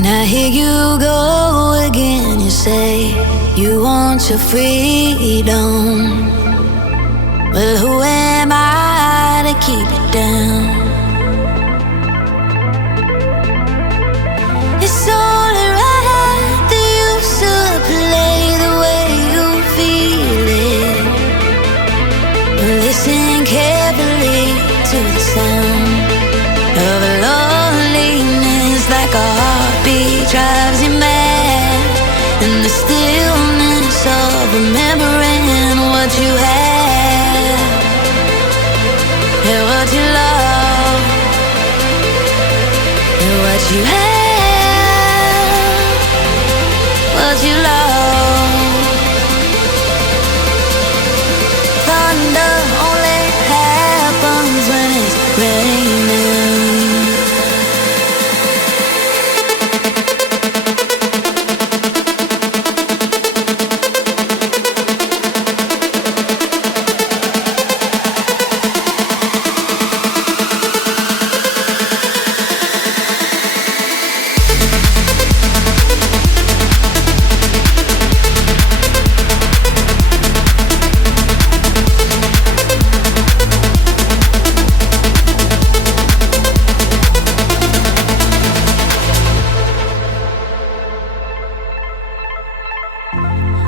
Now here you go again. You say you want your freedom. Well, who am I to keep it down? It's only right that you should play the way you feel it. Well, listen carefully to the sound of loneliness, like a heartbeat drives you mad, and the stillness of remembering what you had, and what you love, and what you had, what you love. Thunder only happens when it's raining.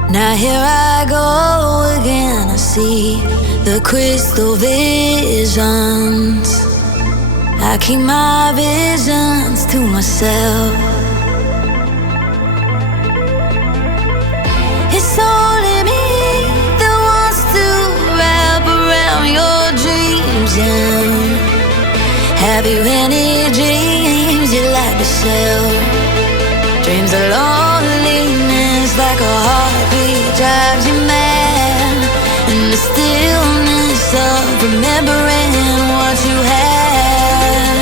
Now here I go again, I see the crystal visions. I keep my visions to myself. It's only me that wants to wrap around your dreams. And have you any dreams you like to sell? Dreams of loneliness, like a heartbeat drives you mad, and the stillness of remembering what you had,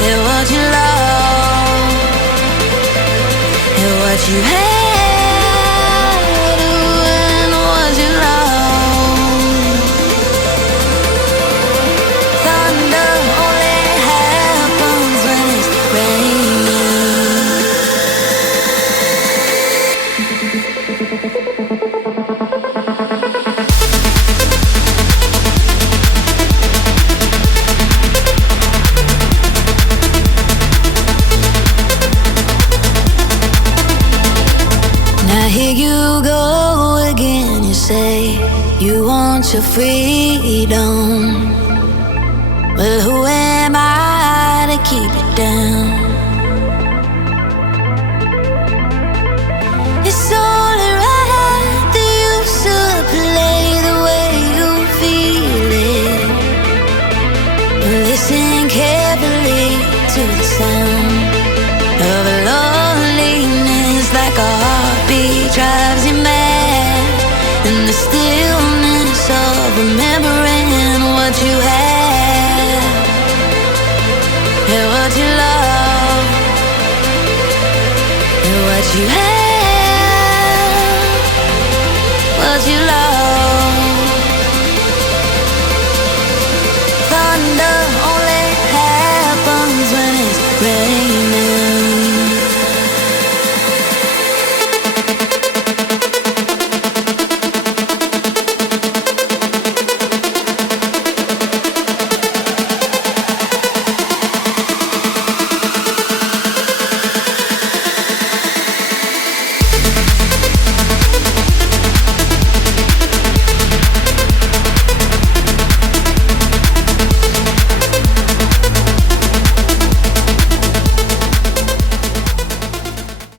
and what you love, and what you had, and what you love. Thunder only happens when it's raining. Now here you go again. You say you want your freedom. Well, who am I to keep it down? It's only right that you should play the way you feel it. Listen carefully to the sound of loneliness, like a heartbeat drives you mad, and the stillness of remembering what you had, and what you love, and what you had, what you love. Thunder only happens when it's rain.